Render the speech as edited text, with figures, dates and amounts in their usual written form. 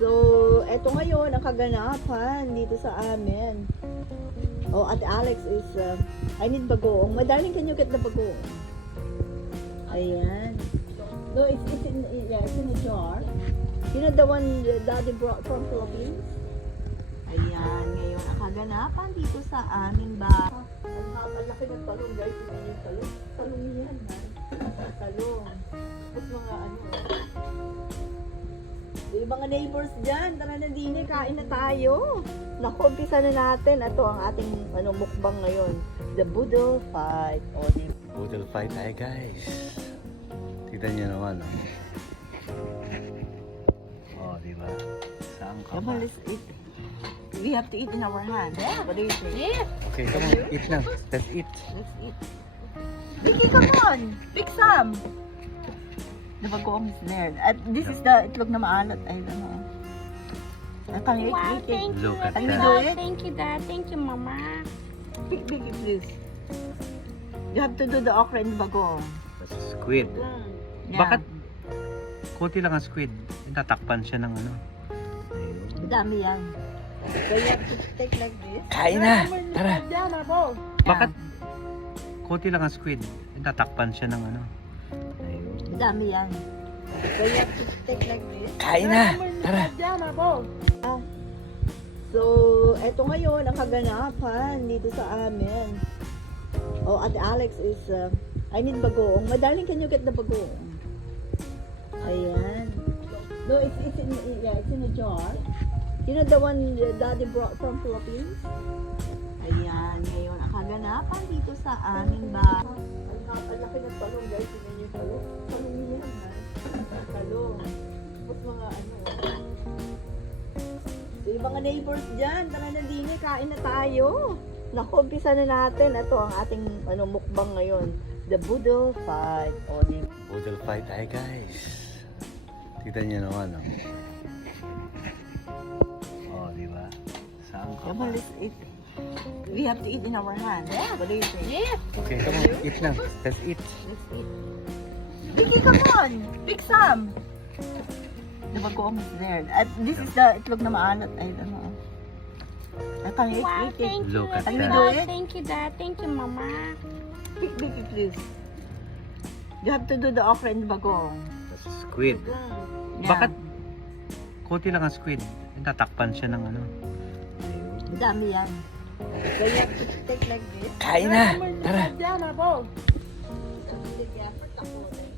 So, eto ngayon ang kaganapan dito sa amin. Oh, Ate Alex is, I need bagoong. Madaling, can you get the bagoong? Ayan. No, it's in a jar. You know the one Daddy brought from Philippines? Ayan, ngayon ang kaganapan dito sa amin ba? Ang laki ng talong, guys. Ito yung talong. Talong yan, ha? Talong. Tapos mga ano. Yung mga neighbors dyan, tara na din, kain na tayo. Naku, umpisa na natin. Ito ang ating mukbang ngayon. The Boodle Fight. O, Boodle fight tayo, guys. Tignan nyo naman. Oh, diba? Saan ka come ba? on, let's eat. We have to eat in our hand. Yeah, what do you think? Yeah. Okay, come on. Eat na. Let's eat. Let's eat. Vicky, come on! Pick some! The bagoong is there. At this is the itlog na maalat. I don't know. Can you Wow, eat it? thank you, Look at Can we that. do Dad. it? Thank you, Dad. Thank you, Mama. Pick it, please. You have to do the okra and bagoong. Squid. Yeah. Bakit? Kunti lang ang squid. Tatakpan siya ng ano. Madami yan. So you have to take like this. Kain na! Tara! Yeah. Bakit? Kunti lang ang squid. Tatakpan siya ng ano. Madami yan. So you have to take like this. Kain na! Tara! So, eto ngayon ang kaganapan dito sa amin. Oh, Ate Alex is, I need bagoong. Madaling, can you get the bagoong? Ayan. No, it's in a jar. You know the one Daddy brought from Philippines? Ayan, ngayon ang kaganapan dito sa amin ba? Ang laki ng talong, guys. Tingnan niyo yung talong. Talong yan, ha? Talong. Tapos mga ano. So, yung mga neighbors dyan, tara na din, kain na tayo. Naku, umpisa na natin. Ito ang ating mukbang ngayon. The Boodle Fight. O, Boodle fight tayo, guys. Tignan nyo naman. Oh, diba? Saan ka come ba? on, let's eat. We have to eat in our hand. Yeah, what do you think? Yeah. Okay, come on. Eat na. Let's eat. Let's eat. Vicky, come on! Pick some! The bagoong is there. At this is the itlog na maalat. I don't know. Can you Wow, eat it? thank you, Look at Can we that. do Dad. it? Thank you, Dad. Thank you, Mama. Pick it, please. You have to do the okra and bagoong. Squid. Yeah. Bakit? Kunti lang ang squid. Tatakpan siya ng ano. Madami yan. So you have to take like this. Kain na! Tara! Take effort ako.